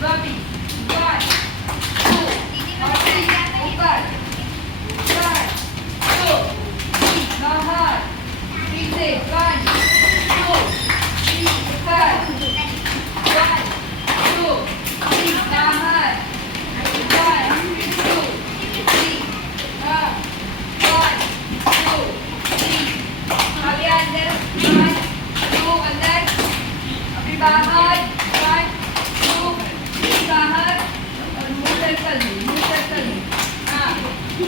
Ravi. 1, 2. Ravi. Upar. 1, 2. Bahar. पीछे. 1, 2. Upar. 1, 2. Bahar. 1, 2. 1, 2. अभी अंदर 1, 2 अंदर. अभी बाहर 1, 2 बाहर और मुंह सर्कल में हाँ 2,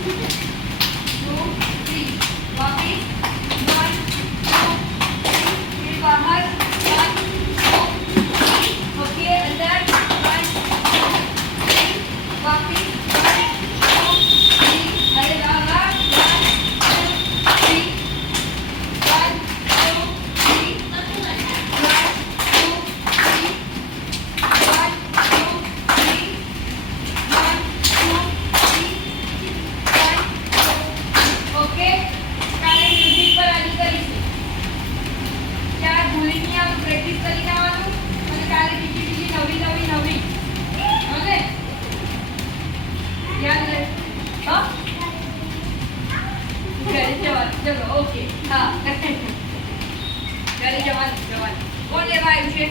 3 वापिस 1, 2 फिर बाहर 1, 2 ओके अंदर 1, 2 3 वापिस 1, 2 3 अरे बाबा 1, 2 3 1, 2 3 ओके કાલે મ્યુઝિક પર આની કરીશું ચાર ભૂલીની આમ પ્રેક્ટિસ કરી લેવાનું અને કાલે બીજી નવી ઓકે યાદ રહે હા ઘરે જવાનું ચલો ઓકે હા ઘરે જવાનું કોણ લેવા આવ્યું છે